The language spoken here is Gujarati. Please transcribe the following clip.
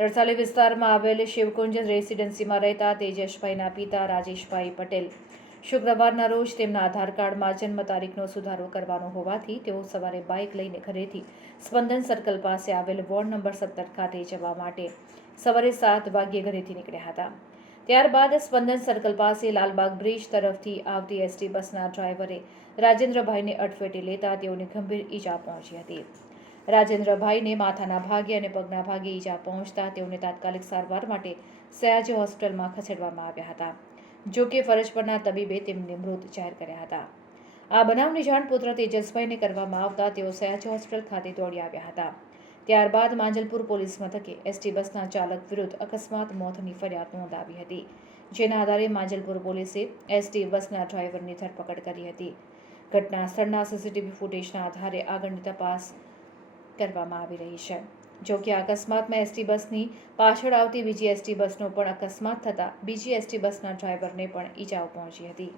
તરસાલી વિસ્તારમાં આવેલ શિવકુંજ રેસિડેન્સીમાં રહેતા તેજસભાઈના પિતા રાજેશભાઈ પટેલ શુક્રવારના રોજ તેમના આધાર કાર્ડમાં જન્મ તારીખનો સુધારો કરવાનો હોવાથી તેઓ સવારે બાઇક લઈને ઘરેથી સ્પંદન સર્કલ પાસે આવેલ વોર્ડ નંબર 17 ખાતે જવા માટે સવારે 7 વાગ્યે ઘરેથી નીકળ્યા હતા. ત્યારબાદ સ્પંદન સર્કલ પાસે લાલબાગ બ્રિજ તરફથી આવતી એસટી બસના ડ્રાઈવરે રાજેન્દ્રભાઈને અડફેટે લેતા તેઓને ગંભીર ઈજા પહોંચી હતી. રાજેન્દ્રભાઈને માથાના ભાગે અને પગના ભાગે ઈજા પહોંચતા તેઓને તાત્કાલિક સારવાર માટે સયાજી હોસ્પિટલમાં ખસેડવામાં આવ્યા હતા. જો કે ફરજ પરના તબીબે તેમને મૃત જાહેર કર્યા હતા. આ બનાવની જાણ પુત્ર તેજસભાઈને કરવામાં આવતા તેઓ સયાજી હોસ્પિટલ ખાતે દોડી આવ્યા હતા. ત્યારબાદ માંજલપુર પોલીસ મથકે એસટી બસના ચાલક વિરુદ્ધ અકસ્માત મોતની ફરિયાદ નોંધાવી હતી. જેના આધારે માંજલપુર પોલીસે એસટી બસના ડ્રાઈવરની ધરપકડ કરી હતી. ઘટના સ્થળના સીસીટીવી ફૂટેજના આધારે આગળની તપાસ કરવામાં આવી રહી છે. જો કે આ અકસ્માતમાં એસટી બસની પાછળ આવતી બીજી એસટી બસનો પણ અકસ્માત થતાં બીજી એસટી બસના ડ્રાઈવરને પણ ઈજાઓ પહોંચી હતી.